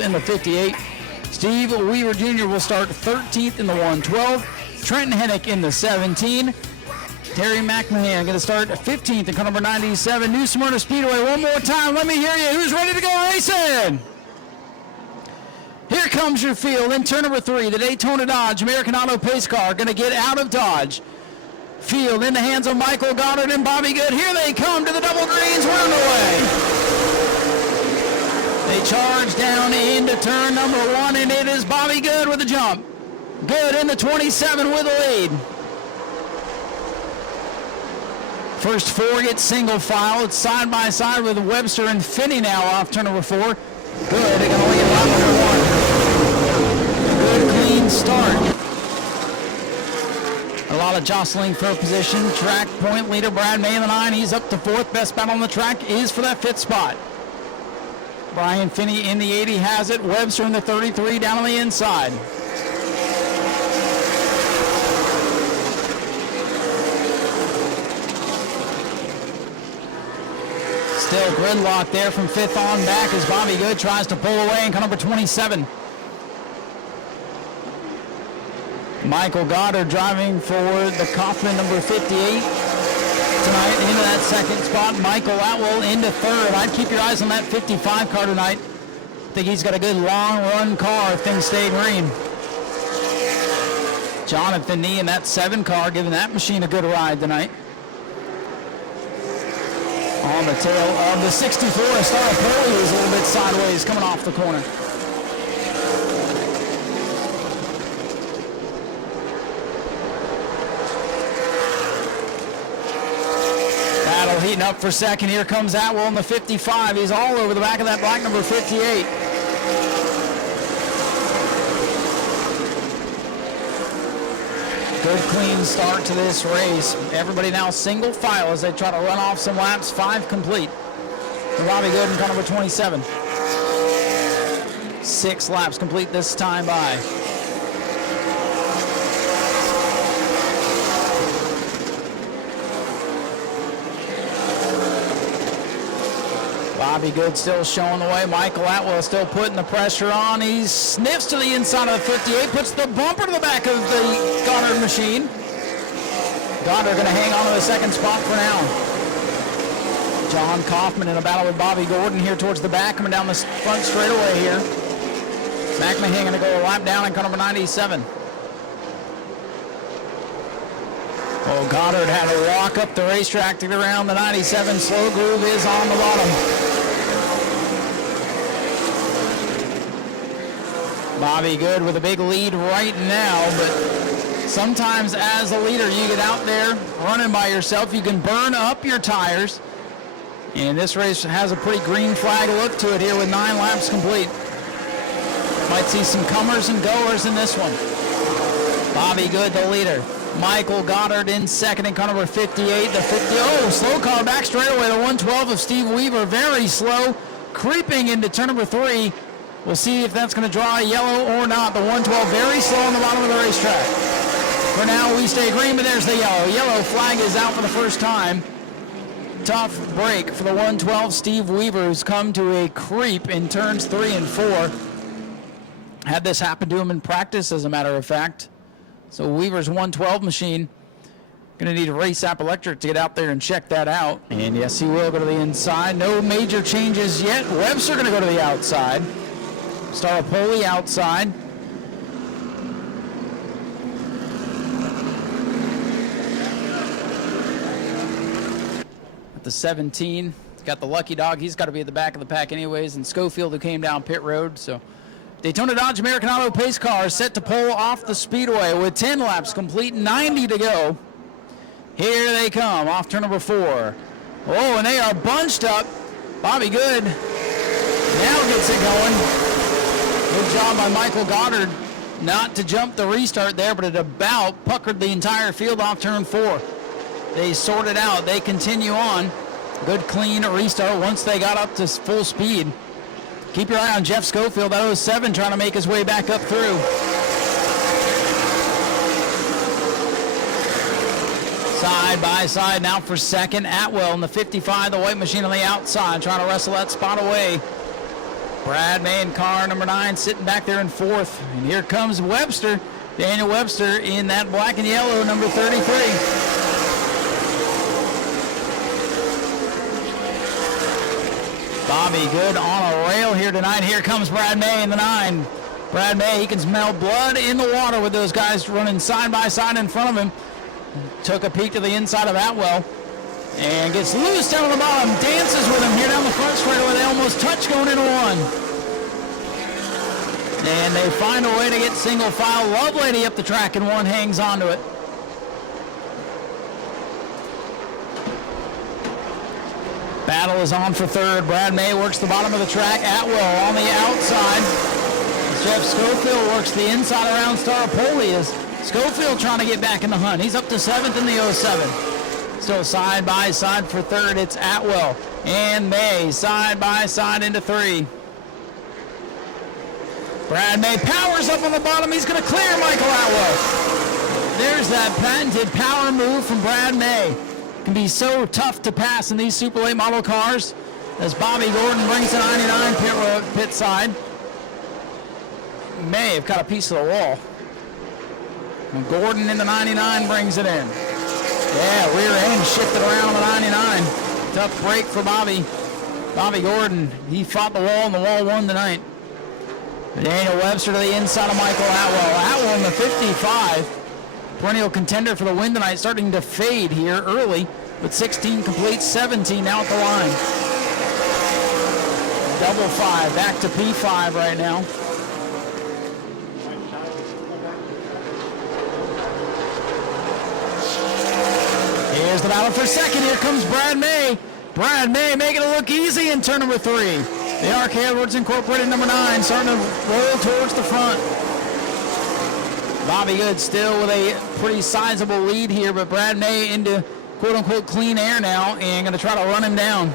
in the 58. Steve Weaver Jr. will start 13th in the 112. Trenton Hennick in the 17. Terry McMahon going to start 15th in car number 97. New Smyrna Speedway, one more time. Let me hear you. Who's ready to go racing? Here comes your field in turn number 3. The Daytona Dodge American Auto Pace Car going to get out of Dodge. Field in the hands of Michael Goddard and Bobby Good. Here they come to the double greens. We're underway. They charge down into turn number 1, and it is Bobby Good with a jump. Good in the 27 with a lead. First 4 get single file. It's side by side with Webster and Finney now off turn number 4. Good. They can only get lap number 1. Good clean start. A lot of jostling for position. Track point leader Brad May in the 9. He's up to 4th. Best battle on the track is for that 5th spot. Brian Finney in the 80 has it. Webster in the 33 down on the inside. Still gridlock there from 5th on back as Bobby Good tries to pull away in car number 27. Michael Goddard driving for the Kaufman number 58 tonight into that 2nd spot. Michael Atwell into 3rd. I'd keep your eyes on that 55 car tonight. I think he's got a good long run car if things stay green. Jonathan Nee in that 7 car giving that machine a good ride tonight. On the tail of the 64, Star Poli is a little bit sideways coming off the corner. Battle heating up for 2nd. Here comes Atwell in the 55. He's all over the back of that black number 58. Good clean start to this race. Everybody now single file as they try to run off some laps. 5 complete. For Bobby Good in car number 27. 6 laps complete this time by. Bobby Good still showing the way. Michael Atwell still putting the pressure on. He sniffs to the inside of the 58, puts the bumper to the back of the Goddard machine. Goddard going to hang on to the 2nd spot for now. John Kaufman in a battle with Bobby Gordon here towards the back, coming down the front straightaway here. McMahon going to go a lap down in car number 97. Oh, Goddard had to walk up the racetrack to get around the 97. Slow groove is on the bottom. Bobby Good with a big lead right now, but sometimes as a leader you get out there running by yourself, you can burn up your tires. And this race has a pretty green flag look to it here with 9 laps complete. Might see some comers and goers in this one. Bobby Good, the leader. Michael Goddard in 2nd in car number 58. The 50. Oh, slow car back straightaway. The 112 of Steve Weaver, very slow, creeping into turn number 3. We'll see if that's going to draw a yellow or not. The 112 very slow on the bottom of the racetrack. For now, we stay green, but there's the yellow. Yellow flag is out for the first time. Tough break for the 112 Steve Weaver, who's come to a creep in turns 3 and 4. Had this happen to him in practice, as a matter of fact. So Weaver's 112 machine going to need a Race App Electric to get out there and check that out. And yes, he will go to the inside. No major changes yet. Webster going to go to the outside. Staropoli outside. At the 17, he's got the lucky dog. He's got to be at the back of the pack anyways. And Schofield, who came down pit road. So Daytona Dodge American Auto Pace Car is set to pull off the speedway with 10 laps complete, 90 to go. Here they come off turn number 4. Oh, and they are bunched up. Bobby Good now gets it going. Good job by Michael Goddard not to jump the restart there, but it about puckered the entire field off turn 4. They sort it out. They continue on. Good clean restart once they got up to full speed. Keep your eye on Jeff Schofield, that 07, trying to make his way back up through. Side by side now for 2nd. Atwell in the 55, the white machine on the outside, trying to wrestle that spot away. Brad May in car number 9 sitting back there in 4th. And here comes Webster, Daniel Webster in that black and yellow, number 33. Bobby Good on a rail here tonight. Here comes Brad May in the 9. Brad May, he can smell blood in the water with those guys running side by side in front of him. Took a peek to the inside of Atwell and gets loose down on the bottom. Dances with him here down the front straightaway. They almost touch going into 1. And they find a way to get single file. Lovelady up the track and 1 hangs onto it. Battle is on for 3rd. Brad May works the bottom of the track. Atwell on the outside. Jeff Schofield works the inside around Staropoli as Schofield trying to get back in the hunt. He's up to 7th in the 07. Still side by side for 3rd. It's Atwell and May side by side into 3. Brad May powers up on the bottom. He's going to clear Michael Atwell. There's that patented power move from Brad May. It can be so tough to pass in these super late model cars as Bobby Gordon brings the 99 pit side. May have got a piece of the wall. And Gordon in the 99 brings it in. Yeah, rear end shifted around on the 99. Tough break for Bobby. Bobby Gordon, he fought the wall and the wall won tonight. Daniel Webster to the inside of Michael Atwell. Atwell in the 55. Perennial contender for the win tonight, starting to fade here early with 16 complete, 17 now at the line. Double 5, back to P5 right now. Here's the battle for 2nd. Here comes Brad May. Brad May making it look easy in turn number 3. The RK Edwards Incorporated number 9 starting to roll towards the front. Bobby Good still with a pretty sizable lead here, but Brad May into quote-unquote clean air now and going to try to run him down.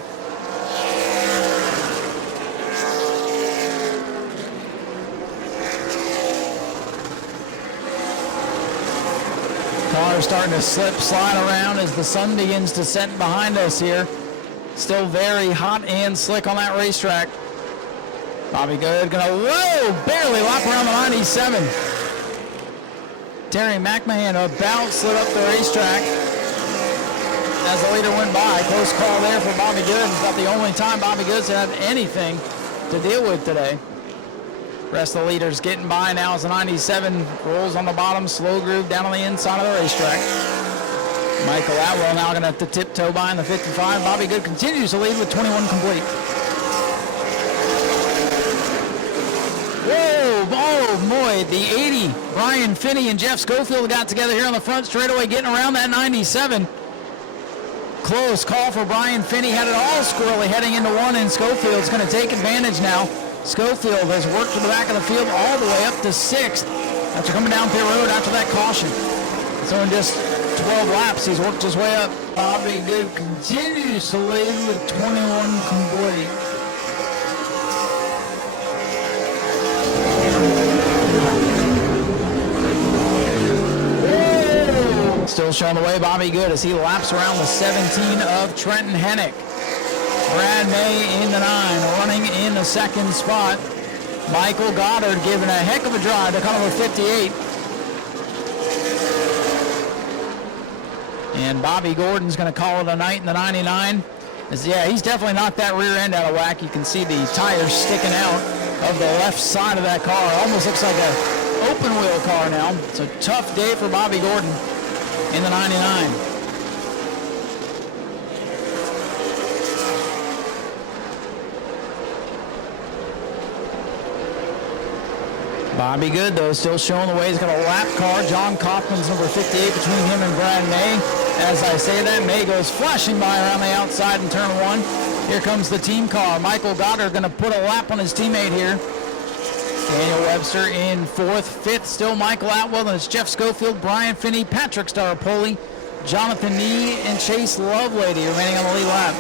Car starting to slide around as the sun begins to set behind us here. Still very hot and slick on that racetrack. Bobby Good gonna, barely lap around the 97. Terry McMahon about slid up the racetrack as the leader went by. Close call there for Bobby Good. It's about the only time Bobby Good's had anything to deal with today. Rest of the leaders getting by now as the 97 rolls on the bottom, slow groove down on the inside of the racetrack. Michael Atwell now going to have to tiptoe by in the 55. Bobby Good continues to lead with 21 complete. Whoa, oh boy, the 80. Brian Finney and Jeff Schofield got together here on the front straightaway, getting around that 97. Close call for Brian Finney, had it all squirrely heading into 1, and Schofield's going to take advantage now. Schofield has worked to the back of the field all the way up to 6th after coming down pit road after that caution. So in just 12 laps, he's worked his way up. Bobby Good continues to lead with 21 complete. Whoa. Still showing the way, Bobby Good, as he laps around the 17 of Trenton Hennick. Brad May in the 9, running in the 2nd spot. Michael Goddard giving a heck of a drive to car number 58. And Bobby Gordon's going to call it a night in the 99. Yeah, he's definitely knocked that rear end out of whack. You can see the tires sticking out of the left side of that car. Almost looks like an open wheel car now. It's a tough day for Bobby Gordon in the 99. Bobby Good, though, still showing the way. He's got a lap car. John Kaufman's number 58 between him and Brad May. As I say that, May goes flashing by around the outside in turn 1. Here comes the team car. Michael Goddard going to put a lap on his teammate here. Daniel Webster in 4th. 5th, still Michael Atwell. And it's Jeff Schofield, Brian Finney, Patrick Staropoli, Jonathan Nee, and Chase Lovelady remaining on the lead lap.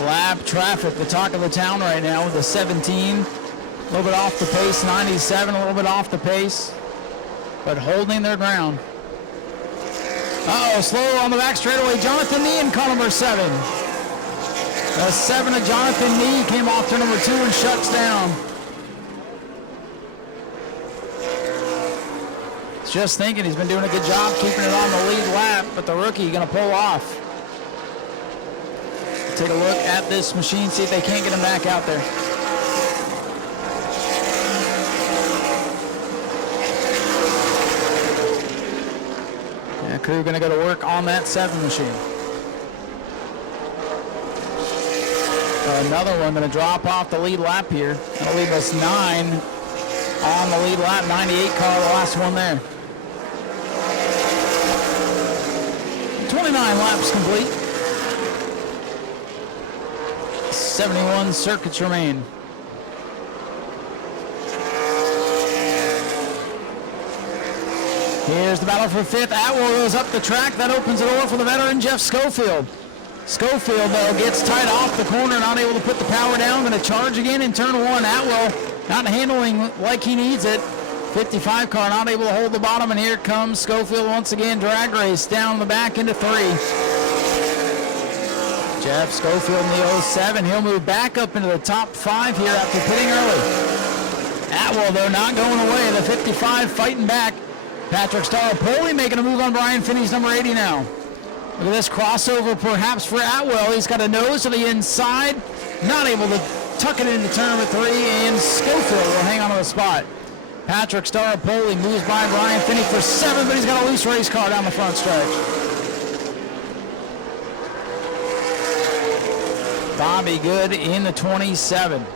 Lap traffic, the talk of the town right now with the 17. A little bit off the pace, 97, a little bit off the pace, but holding their ground. Uh-oh, slow on the back straightaway. Jonathan Nee in car number 7. The 7 of Jonathan Nee came off to number 2 and shuts down. Just thinking he's been doing a good job keeping it on the lead lap, but the rookie going to pull off. Take a look at this machine, see if they can't get him back out there. Yeah, crew going to go to work on that 7 machine. Another one going to drop off the lead lap here. That'll leave us 9 on the lead lap. 98 car, the last one there. 29 laps complete. 71 circuits remain. Here's the battle for 5th. Atwell goes up the track. That opens the door for the veteran Jeff Schofield. Schofield, though, gets tight off the corner, not able to put the power down. Going to charge again in turn 1. Atwell not handling like he needs it. 55 car not able to hold the bottom, and here comes Schofield once again. Drag race down the back into 3. Jeff Schofield in the 07. He'll move back up into the top 5 here after pitting early. Atwell, though, not going away. The 55 fighting back. Patrick Staropoli making a move on Brian Finney's number 80 now. Look at this crossover perhaps for Atwell. He's got a nose to the inside. Not able to tuck it into turn number 3, and Schofield will hang on to the spot. Patrick Staropoli moves by Brian Finney for 7, but he's got a loose race car down the front stretch. Bobby Good in the 27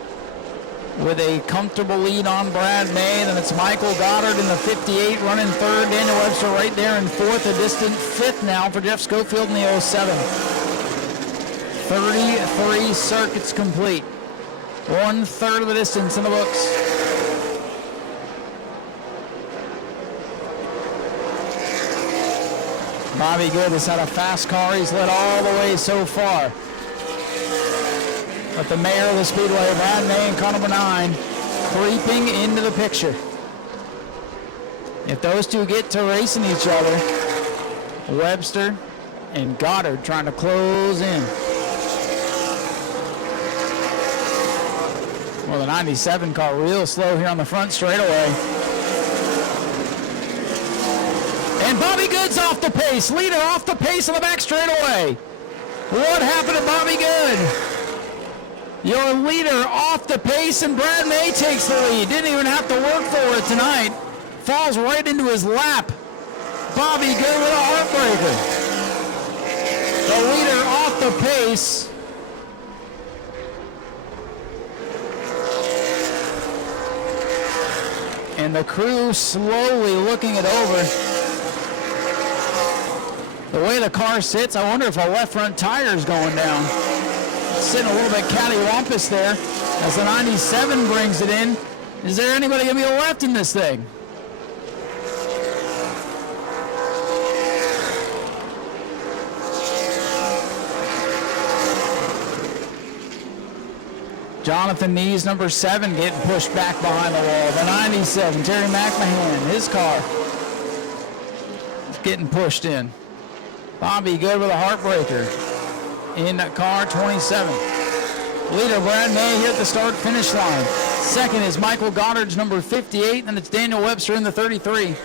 with a comfortable lead on Brad May. Then it's Michael Goddard in the 58 running 3rd. Daniel Webster right there in 4th. A distant 5th now for Jeff Schofield in the 07. 33 circuits complete. 1/3 of the distance in the books. Bobby Good has had a fast car. He's led all the way so far. But the mayor of the Speedway, Brad May, in car number 9, creeping into the picture. If those two get to racing each other, Webster and Goddard trying to close in. Well, the 97 car real slow here on the front straightaway. And Bobby Good's off the pace. Leader off the pace on the back straightaway. What happened to Bobby Good? Your leader off the pace, and Brad May takes the lead. Didn't even have to work for it tonight. Falls right into his lap. Bobby Good with a heartbreaker. The leader off the pace. And the crew slowly looking it over. The way the car sits, I wonder if a left front tire is going down. Sitting a little bit cattywampus there as the 97 brings it in. Is there anybody going to be left in this thing? Jonathan Nees, number 7, getting pushed back behind the wall. The 97, Terry McMahon, his car is getting pushed in. Bobby Good with a heartbreaker in car 27. Leader Brad May here at the start-finish line. Second is Michael Goddard's number 58, and it's Daniel Webster in the 33.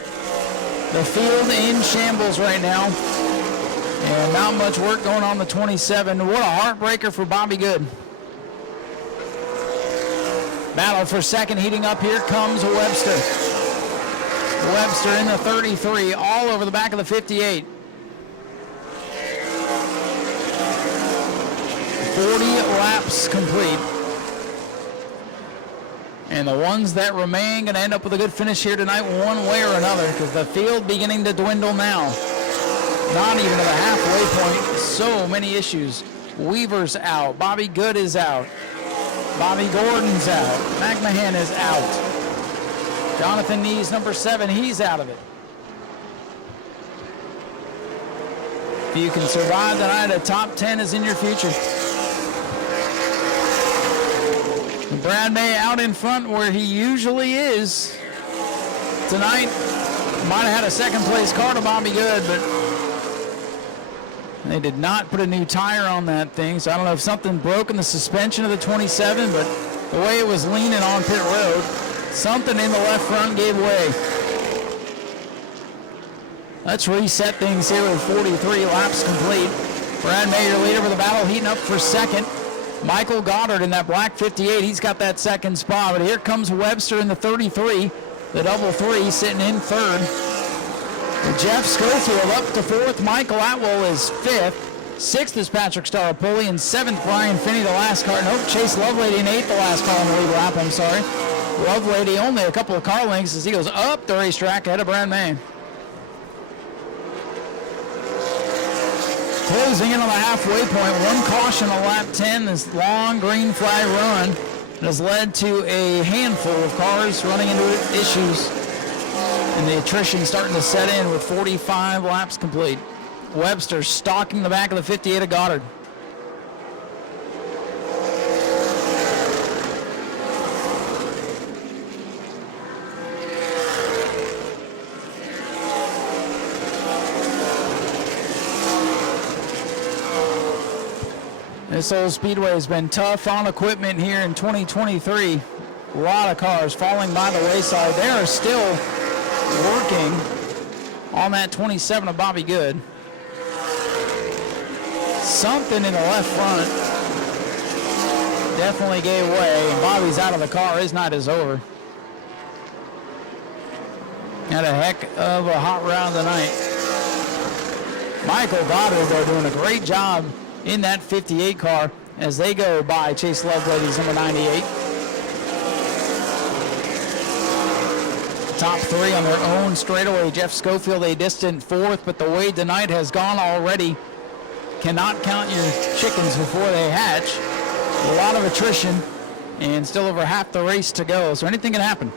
The field in shambles right now, and not much work going on the 27. What a heartbreaker for Bobby Good. Battle for second heating up. Here comes Webster. Webster in the 33, all over the back of the 58. 40 laps complete. And the ones that remain going to end up with a good finish here tonight one way or another, because the field beginning to dwindle now. Not even at the halfway point. So many issues. Weaver's out. Bobby Good is out. Bobby Gordon's out. McMahon is out. Jonathan Nees, number 7, he's out of it. If you can survive tonight, a top 10 is in your future. Brad May out in front where he usually is. Tonight, might have had a second place car to Bobby Good, but They did not put a new tire on that thing, so I don't know if something broke in the suspension of the 27, but the way it was leaning on pit road, something in the left front gave way. Let's reset things here with 43 laps complete. Brad May, your leader with the battle, heating up for second. Michael Goddard in that black 58, he's got that second spot, but here comes Webster in the 33, the double three sitting in third. Jeff Schofield up to fourth. Michael Atwell is fifth. Sixth is Patrick Staropoli, and seventh Brian Finney, the last car. Nope, Chase Lovelady in eighth, the last car on the lead lap, I'm sorry. Lovelady only a couple of car lengths as he goes up the racetrack ahead of Brad May. Closing in on the halfway point, one caution on lap 10. This long green flag run has led to a handful of cars running into issues. And the attrition starting to set in with 45 laps complete. Webster stalking the back of the 58 of Goddard. This old speedway has been tough on equipment here in 2023. A lot of cars falling by the wayside. They are still working on that 27 of Bobby Good. Something in the left front definitely gave way, and Bobby's out of the car. His night is over. Had a heck of a hot round tonight. Michael Goddard, though, doing a great job in that 58 car as they go by Chase Lovelady's number 98. Top three on their own straightaway. Jeff Schofield a distant fourth, but the way tonight has gone already, cannot count your chickens before they hatch. A lot of attrition and still over half the race to go, so anything can happen.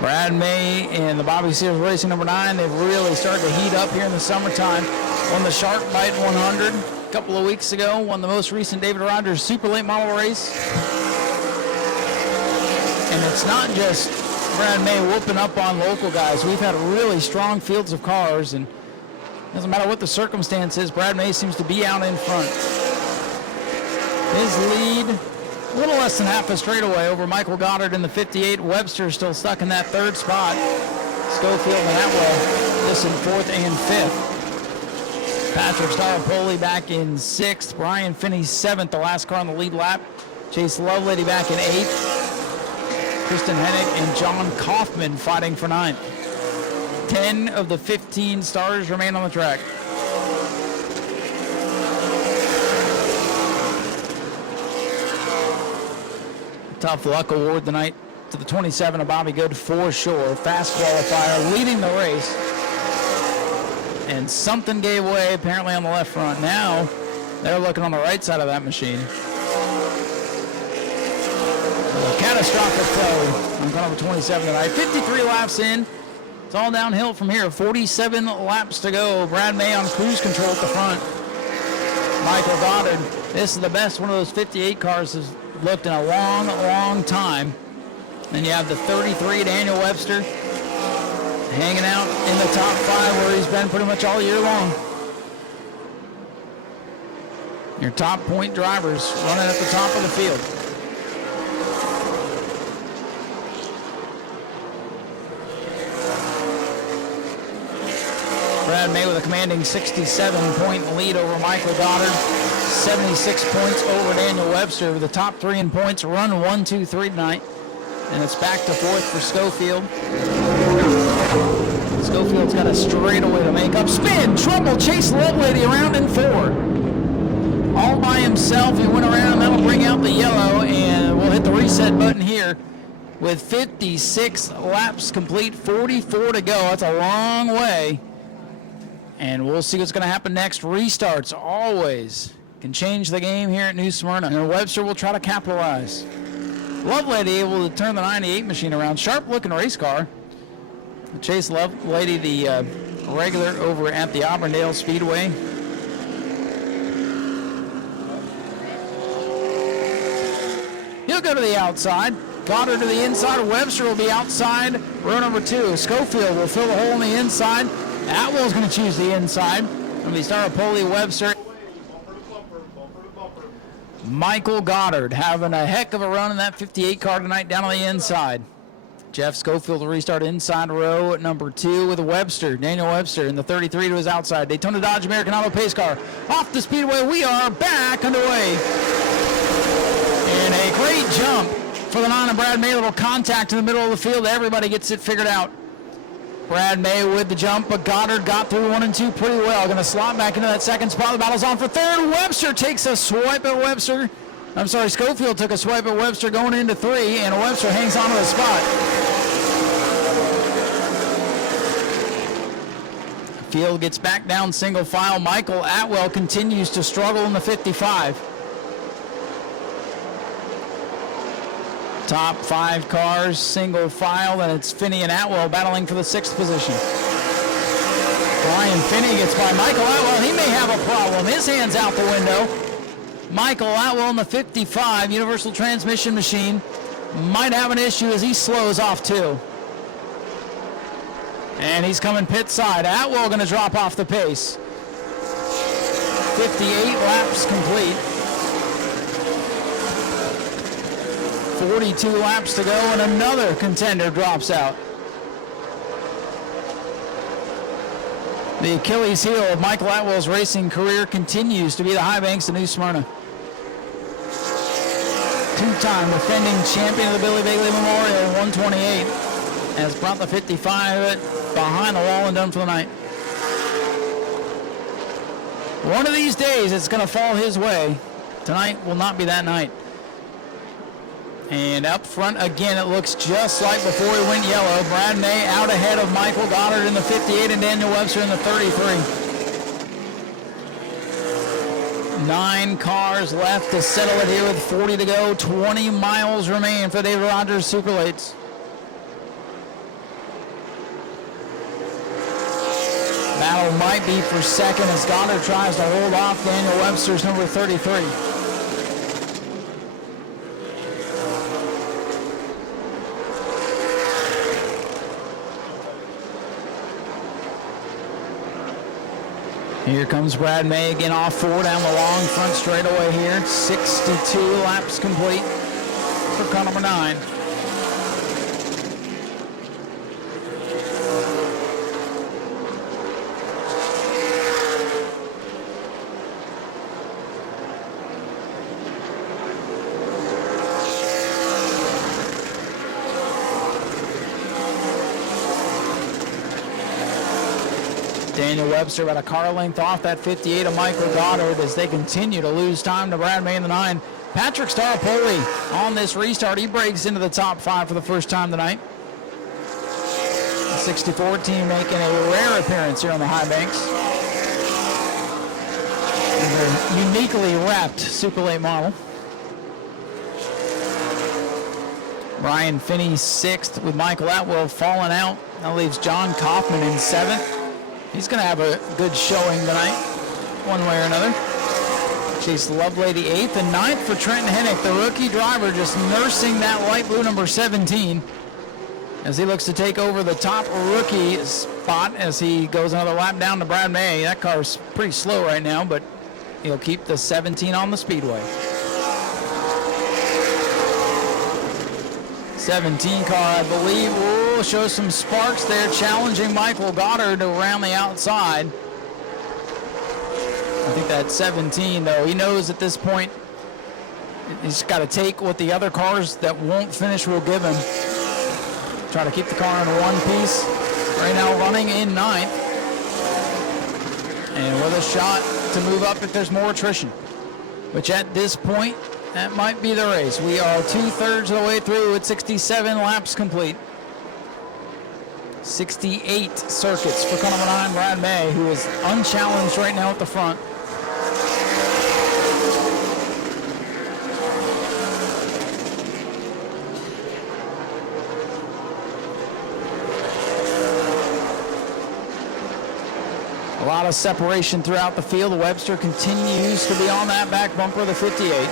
Brad May and the Bobby Sears Racing number 9, they've really started to heat up here in the summertime. Won the Shark Bite 100 a couple of weeks ago. Won the most recent David Rogers Super Late Model race. And it's not just Brad May whooping up on local guys. We've had really strong fields of cars, and doesn't matter what the circumstance is, Brad May seems to be out in front. His lead, a little less than half a straightaway over Michael Goddard in the 58. Webster still stuck in that third spot. Schofield and Atwell just in fourth and fifth. Patrick Staropoli back in sixth. Brian Finney seventh, the last car on the lead lap. Chase Lovelady back in eighth. Kristen Hennick and John Kaufman fighting for ninth. 10 of the 15 stars remain on the track. Tough luck award tonight to the 27 of Bobby Good for sure. Fast qualifier leading the race. And something gave way apparently on the left front. Now they're looking on the right side of that machine. A catastrophic failure on car number 27 tonight. 53 laps in. It's all downhill from here. 47 laps to go. Brad May on cruise control at the front. Michael Goddard. This is the best one of those 58 cars has looked in a long, long time. Then you have the 33 Daniel Webster hanging out in the top 5 where he's been pretty much all year long. Your top point drivers running at the top of the field. Brad May with a commanding 67-point lead over Michael Goddard. 76 points over Daniel Webster. The top 3 in points run 1, 2, 3 tonight. And it's back to fourth for Schofield. Schofield's got a straightaway to make up. Spin, trouble, Chase Lovelady around in 4. All by himself, he went around, that'll bring out the yellow, and we'll hit the reset button here with 56 laps complete, 44 to go. That's a long way. And we'll see what's going to happen next. Restarts always can change the game here at New Smyrna. And Webster will try to capitalize. Lovelady able to turn the 98 machine around. Sharp-looking race car. Chase Lovelady, the regular over at the Auburndale Speedway. He'll go to the outside. Goddard to the inside. Webster will be outside. Row number 2. Schofield will fill the hole on the inside. Atwell's going to choose the inside. It'll be Staropoli, Webster. Michael Goddard having a heck of a run in that 58 car tonight down on the inside. Jeff Schofield will restart inside row at number 2 with Webster. Daniel Webster in the 33 to his outside. Daytona Dodge American Auto pace car. Off the speedway, we are back underway. And a great jump for the 9 and Brad May. Little contact in the middle of the field. Everybody gets it figured out. Brad May with the jump, but Goddard got through 1 and 2 pretty well. Going to slot back into that second spot. The battle's on for third. Webster takes a swipe at Webster. I'm sorry, Schofield took a swipe at Webster going into 3, and Webster hangs on to the spot. Field gets back down single file. Michael Atwell continues to struggle in the 55. Top 5 cars, single file, and it's Finney and Atwell battling for the 6th position. Brian Finney gets by Michael Atwell. He may have a problem. His hand's out the window. Michael Atwell in the 55, Universal Transmission machine, might have an issue as he slows off too. And he's coming pit side. Atwell going to drop off the pace. 58 laps complete. 42 laps to go, and another contender drops out. The Achilles heel of Michael Atwell's racing career continues to be the high banks of New Smyrna. Two-time defending champion of the Billy Bagley Memorial, 128, has brought the 55 behind the wall and done for the night. One of these days it's going to fall his way. Tonight will not be that night. And up front again, it looks just like before he went yellow. Brad May out ahead of Michael Goddard in the 58 and Daniel Webster in the 33. 9 cars left to settle it here with 40 to go. 20 miles remain for David Rogers Superlates. Battle might be for second as Goddard tries to hold off Daniel Webster's number 33. Here comes Brad May again off 4 down the long front straightaway here. 62 laps complete for car number 9. Daniel Webster about a car length off that 58 of Michael Goddard as they continue to lose time to Brad May in the 9. Patrick Staropoli on this restart. He breaks into the top 5 for the first time tonight. The 64 team making a rare appearance here on the high banks. A uniquely wrapped Super Late model. Brian Finney 6th with Michael Atwell falling out. That leaves John Kaufman in 7th. He's going to have a good showing tonight, one way or another. Chase Lovelady 8th and 9th for Trenton Hennick, the rookie driver, just nursing that light blue number 17 as he looks to take over the top rookie spot as he goes another lap down to Brad May. That car's pretty slow right now, but he'll keep the 17 on the speedway. 17 car, I believe, will show some sparks there, challenging Michael Goddard around the outside. I think that 17, though, he knows at this point he's got to take what the other cars that won't finish will give him. Try to keep the car in one piece. Right now running in 9th. And with a shot to move up if there's more attrition. Which at this point, that might be the race. We are 2/3 of the way through with 67 laps complete. 68 circuits for car number 9, Brad May, who is unchallenged right now at the front. A lot of separation throughout the field. Webster continues to be on that back bumper of the 58.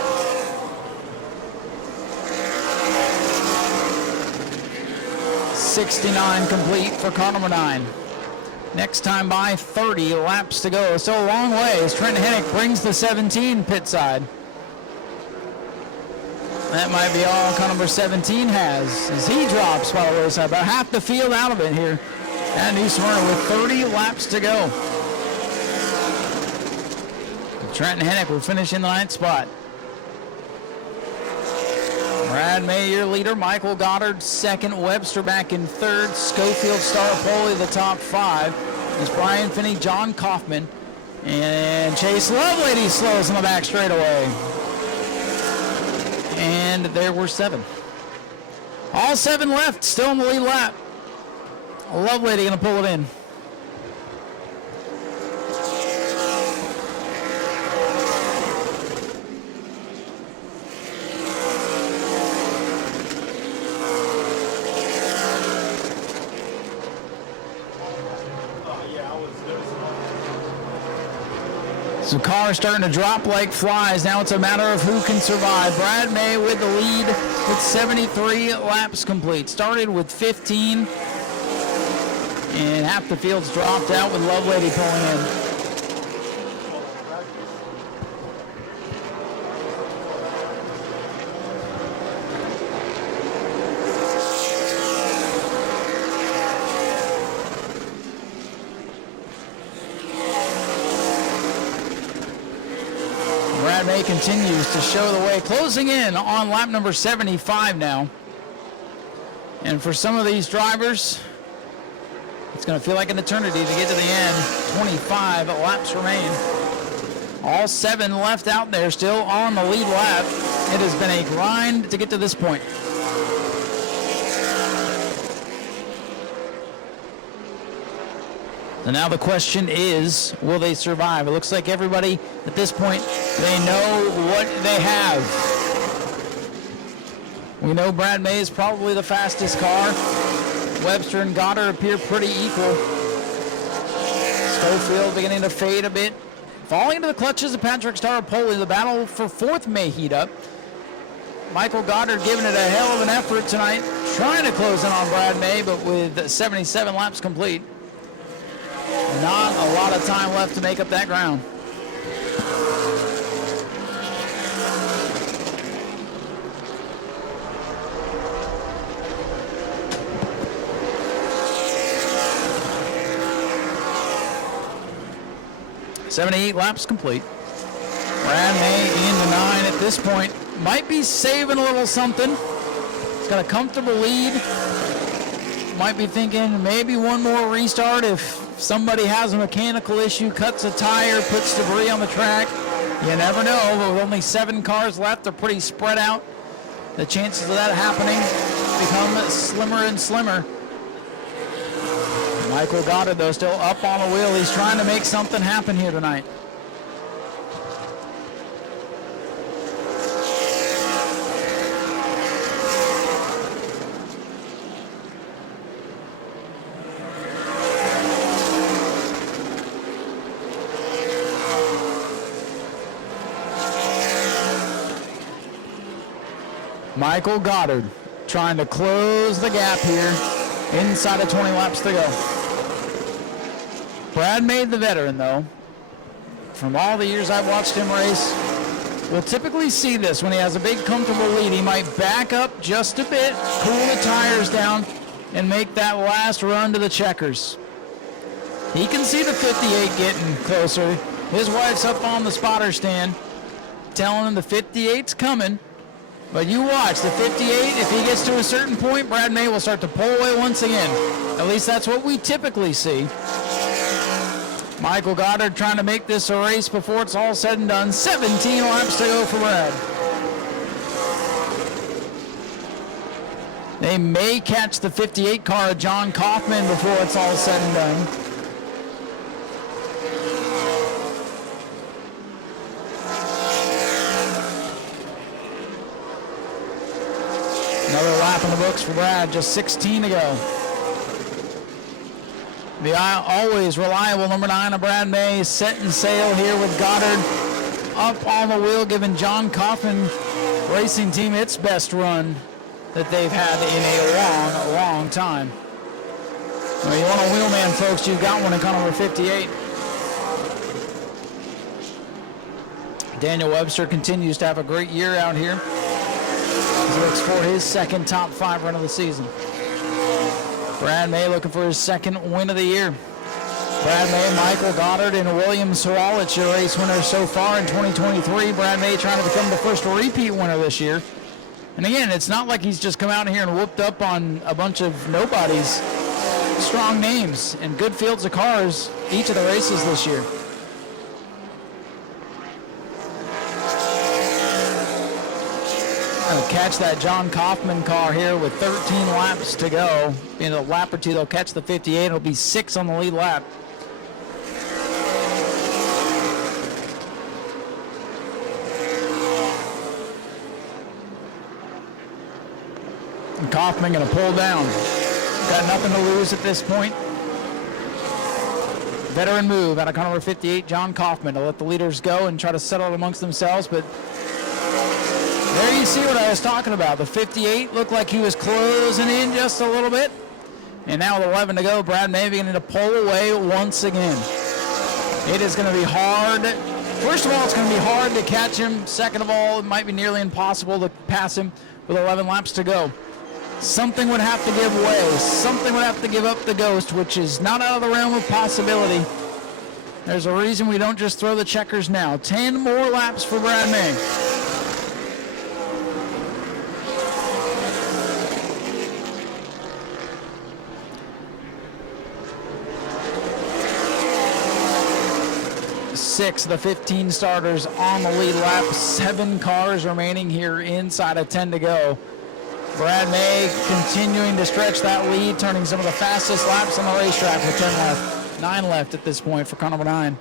69 complete for car number 9. Next time by, 30 laps to go. So a long way as Trent Hennick brings the 17 pit side. That might be all car number 17 has as he drops by the wayside. About half the field out of it here at New Smyrna with 30 laps to go. Trent Hennick will finish in the 9th spot. Brad May, your leader. Michael Goddard, second. Webster back in third. Schofield, Staropoli, the top 5. There's Brian Finney, John Kaufman, and Chase Lovelady slows in the back straightaway. And there were 7. All 7 left, still in the lead lap. Lovelady going to pull it in. So cars starting to drop like flies. Now it's a matter of who can survive. Brad May with the lead with 73 laps complete. Started with 15, and half the field's dropped out with Lovelady pulling in. May continues to show the way, closing in on lap number 75 now. And for some of these drivers, it's going to feel like an eternity to get to the end. 25 laps remain. All 7 left out there, still on the lead lap. It has been a grind to get to this point. So now the question is, will they survive? It looks like everybody at this point, they know what they have. We know Brad May is probably the fastest car. Webster and Goddard appear pretty equal. Schofield beginning to fade a bit. Falling into the clutches of Patrick Staropoli. The battle for 4th may heat up. Michael Goddard giving it a hell of an effort tonight, trying to close in on Brad May, but with 77 laps complete. Not a lot of time left to make up that ground. .78 laps complete. Brad May into 9 at this point. Might be saving a little something. He's got a comfortable lead. Might be thinking maybe one more restart if somebody has a mechanical issue, cuts a tire, puts debris on the track. You never know, but with only 7 cars left, they're pretty spread out. The chances of that happening become slimmer and slimmer. Michael Goddard, though, still up on the wheel. He's trying to make something happen here tonight. Michael Goddard trying to close the gap here inside of 20 laps to go. Brad May, the veteran, though, from all the years I've watched him race, we'll typically see this when he has a big comfortable lead. He might back up just a bit, cool the tires down, and make that last run to the checkers. He can see the 58 getting closer. His wife's up on the spotter stand telling him the 58's coming. But you watch, the 58, if he gets to a certain point, Brad May will start to pull away once again. At least that's what we typically see. Michael Goddard trying to make this a race before it's all said and done. 17 laps to go for Brad. They may catch the 58 car of John Kaufman before it's all said and done. Another lap in the books for Brad, just 16 to go. The always reliable number 9 of Brad May setting sail here with Goddard up on the wheel, giving John Kaufman Racing Team its best run that they've had in a long, long time. Well, you want a wheelman, folks, you've got one in car number 58. Daniel Webster continues to have a great year out here as he looks for his second top 5 run of the season. Brad May looking for his second win of the year. Brad May, Michael Goddard, and William Sawalich, your race winners so far in 2023. Brad May trying to become the first repeat winner this year. And again, it's not like he's just come out here and whooped up on a bunch of nobodies. Strong names and good fields of cars each of the races this year. Catch that John Kaufman car here with 13 laps to go. In a lap or two, they'll catch the 58. It'll be 6 on the lead lap. And Kaufman going to pull down. Got nothing to lose at this point. Veteran move out of car number 58, John Kaufman, to let the leaders go and try to settle it amongst themselves, but there you see what I was talking about. The 58 looked like he was closing in just a little bit. And now with 11 to go, Brad May beginning to pull away once again. It is going to be hard. First of all, it's going to be hard to catch him. Second of all, it might be nearly impossible to pass him with 11 laps to go. Something would have to give way. Something would have to give up the ghost, which is not out of the realm of possibility. There's a reason we don't just throw the checkers now. 10 more laps for Brad May. Six of the 15 starters on the lead lap. 7 cars remaining here inside of 10 to go. Brad May continuing to stretch that lead, turning some of the fastest laps on the racetrack with 10 left. 9 left at this point for car number 9.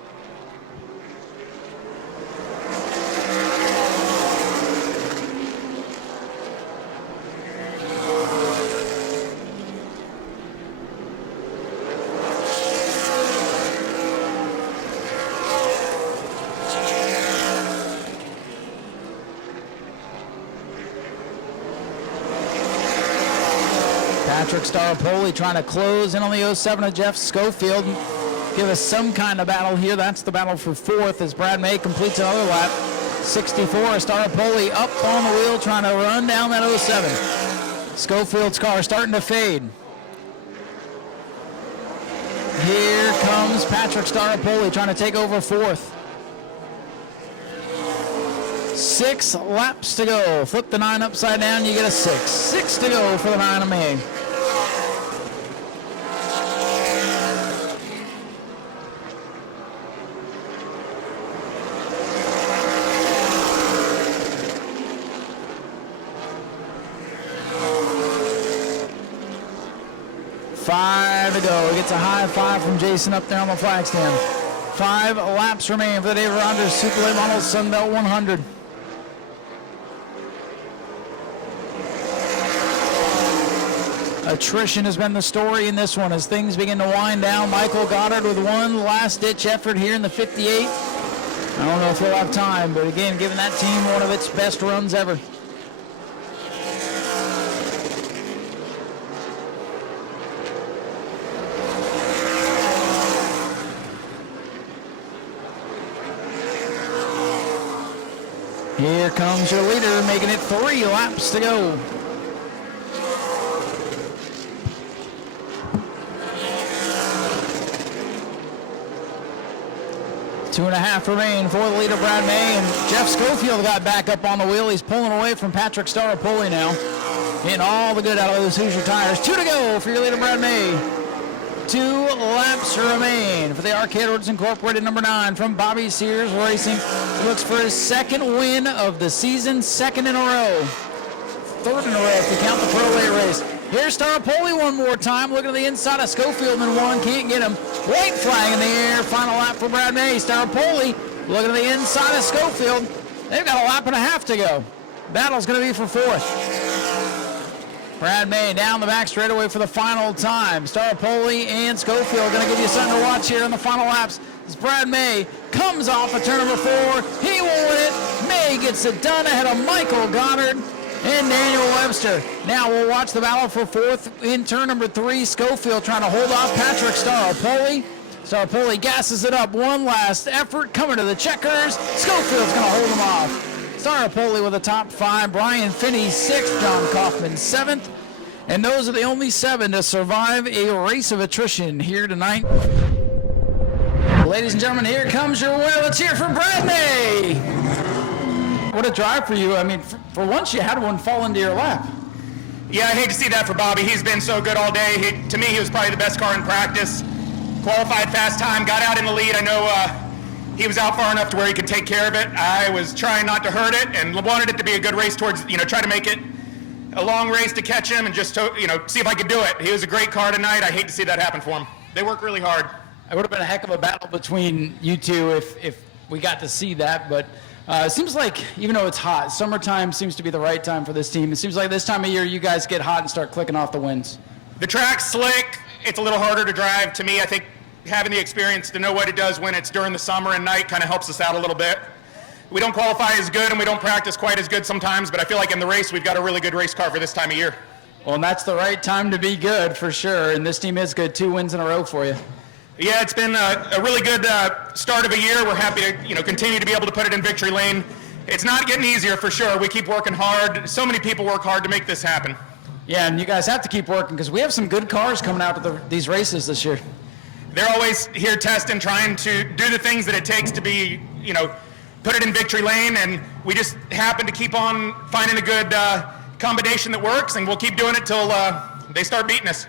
Patrick Staropoli trying to close in on the 07 of Jeff Schofield. Give us some kind of battle here. That's the battle for 4th as Brad May completes another lap. 64, Staropoli up on the wheel trying to run down that 07. Schofield's car starting to fade. Here comes Patrick Staropoli trying to take over 4th. 6 laps to go. Flip the 9 upside down, you get a 6. 6 to go for the 9 of May. To go. He gets a high 5 from Jason up there on the flag stand. 5 laps remain for the Dave Rogers Super Late Model Sunbelt 100. Attrition has been the story in this one as things begin to wind down. Michael Goddard with one last-ditch effort here in the 58. I don't know if he'll have time, but again, giving that team one of its best runs ever. Here comes your leader, making it 3 laps to go. Two and a half remain for the leader, Brad May, and Jeff Schofield got back up on the wheel. He's pulling away from Patrick Staropoli now. Getting all the good out of those Hoosier tires. 2 to go for your leader, Brad May. 2 laps remain for the Arcade Roads Incorporated number 9 from Bobby Sears Racing. He looks for his 2nd win of the season, 2nd in a row. 3rd in a row if you count the Pro Late race. Here's Staropoli one more time. Looking at the inside of Schofield and one. Can't get him. White flag in the air. Final lap for Brad May. Staropoli looking at the inside of Schofield. They've got a lap and a half to go. Battle's going to be for 4th. Brad May down the back straightaway for the final time. Staropoli and Schofield going to give you something to watch here in the final laps. As Brad May comes off of turn number 4. He will win it. May gets it done ahead of Michael Goddard. and Daniel Webster. Now we'll watch the battle for fourth in turn number 3. Schofield trying to hold off Patrick Staropoli. Staropoli gasses it up. One last effort coming to the checkers. Schofield's going to hold him off. Staropoli with a top 5. Brian Finney 6th. John Kaufman 7th. And those are the only 7 to survive a race of attrition here tonight. Ladies and gentlemen, here comes your winner. Let's hear from Brad May. What a drive for you. I mean, for once you had one fall into your lap. Yeah, I hate to see that for Bobby. He's been so good all day. To me, he was probably the best car in practice. Qualified fast time, got out in the lead. I know he was out far enough to where he could take care of it. I was trying not to hurt it and wanted it to be a good race towards, try to make it a long race to catch him and just, see if I could do it. He was a great car tonight. I hate to see that happen for him. They work really hard. It would have been a heck of a battle between you two if we got to see that, but it seems like, even though it's hot, summertime seems to be the right time for this team. It seems like this time of year you guys get hot and start clicking off the wins. The track's slick. It's a little harder to drive. To me, I think having the experience to know what it does when it's during the summer and night kind of helps us out a little bit. We don't qualify as good and we don't practice quite as good sometimes, but I feel like in the race we've got a really good race car for this time of year. Well, and that's the right time to be good for sure, and this team is good. 2 wins in a row for you. Yeah, it's been a really good start of a year. We're happy to continue to be able to put it in victory lane. It's not getting easier for sure. We keep working hard. So many people work hard to make this happen. Yeah, and you guys have to keep working because we have some good cars coming out to these races this year. They're always here testing, trying to do the things that it takes to be, put it in victory lane, and we just happen to keep on finding a good combination that works, and we'll keep doing it till they start beating us.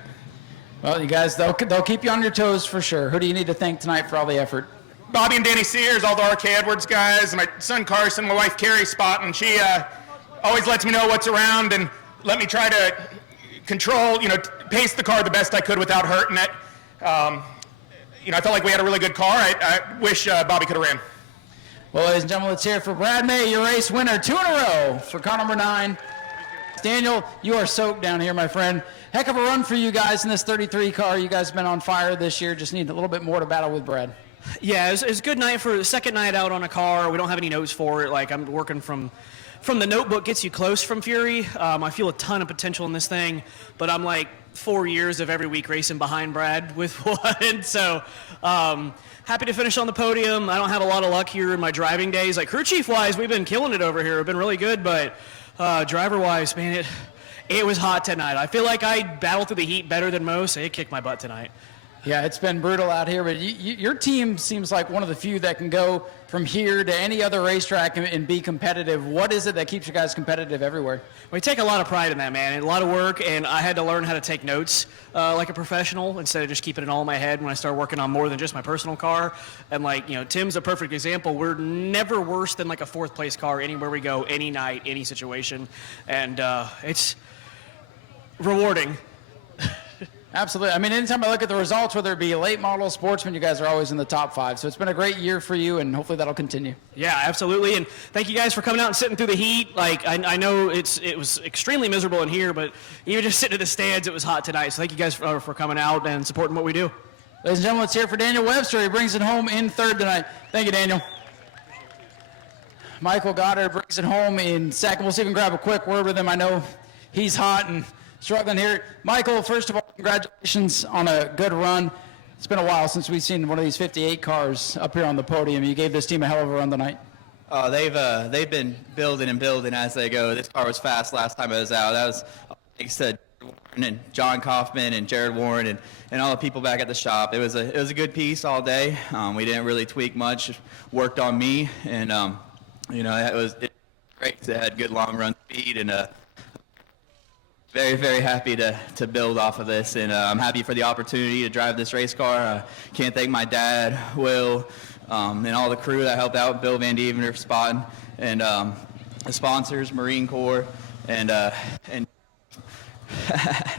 Well, you guys, they'll keep you on your toes for sure. Who do you need to thank tonight for all the effort? Bobby and Danny Sears, all the RK Edwards guys, my son Carson, my wife Carrie spotting. She always lets me know what's around and let me try to control, pace the car the best I could without hurting it. I felt like we had a really good car. I wish Bobby could have ran. Well, ladies and gentlemen, let's hear it for Brad May, your race winner, 2 in a row for car number 9. Daniel, you are soaked down here, my friend. Heck of a run for you guys in this 33 car. You guys have been on fire this year. Just need a little bit more to battle with Brad. Yeah, it was a good night for the second night out on a car. We don't have any notes for it. Like, I'm working from the notebook gets you close from Fury. I feel a ton of potential in this thing, but I'm like 4 years of every week racing behind Brad with one. So happy to finish on the podium. I don't have a lot of luck here in my driving days. Like crew chief wise, we've been killing it over here. We've been really good, but driver wise, man, it was hot tonight. I feel like I battled through the heat better than most. It kicked my butt tonight. Yeah, it's been brutal out here, but your team seems like one of the few that can go from here to any other racetrack and be competitive. What is it that keeps you guys competitive everywhere? We take a lot of pride in that, man, and a lot of work, and I had to learn how to take notes like a professional instead of just keeping it all in my head when I started working on more than just my personal car. And, Tim's a perfect example. We're never worse than, a fourth-place car anywhere we go, any night, any situation, and it's rewarding. Absolutely. I mean, anytime I look at the results, whether it be late model, sportsman, you guys are always in the top 5. So it's been a great year for you, and hopefully that'll continue. Yeah, absolutely. And thank you guys for coming out and sitting through the heat. I know it was extremely miserable in here, but even just sitting in the stands, it was hot tonight. So thank you guys for coming out and supporting what we do. Ladies and gentlemen, let's hear it for Daniel Webster. He brings it home in 3rd tonight. Thank you, Daniel. Michael Goddard brings it home in 2nd. We'll see if we can grab a quick word with him. I know he's hot and struggling here. Michael, first of all, congratulations on a good run. It's been a while since we've seen one of these 58 cars up here on the podium. You gave this team a hell of a run tonight. Oh, they've been building and building as they go. This car was fast last time I was out. That was, like I said, and John Kaufman and Jared Warren and all the people back at the shop. It was a good piece all day. We didn't really tweak much. Worked on me, and it was great. It had good long run speed and very, very happy to build off of this, and I'm happy for the opportunity to drive this race car. Can't thank my dad, Will, and all the crew that helped out, Bill Van Devener for spotting, and the sponsors, Marine Corps, and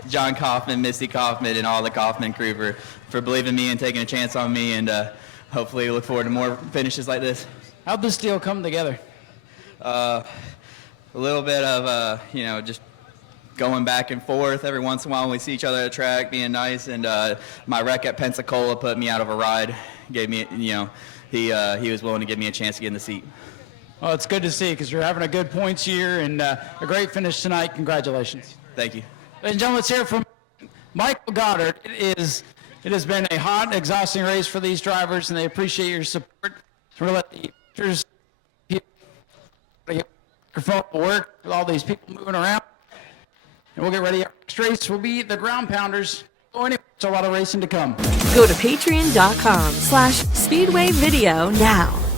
John Kaufman, Misty Kaufman, and all the Kaufman crew for believing in me and taking a chance on me, and hopefully we look forward to more finishes like this. How'd this deal come together? A little bit of, just going back and forth every once in a while when we see each other at the track, being nice, and my wreck at Pensacola put me out of a ride. Gave me, he was willing to give me a chance to get in the seat. Well, it's good to see because you're having a good points year and a great finish tonight. Congratulations. Thank you. Ladies and gentlemen, let's hear from Michael Goddard. It has been a hot, exhausting race for these drivers, and they appreciate your support. So we're going to let the pictures work with all these people moving around. And we'll get ready. Our next race will be the Ground Pounders. Oh, anyway, it's a lot of racing to come. Go to patreon.com/speedwayvideo now.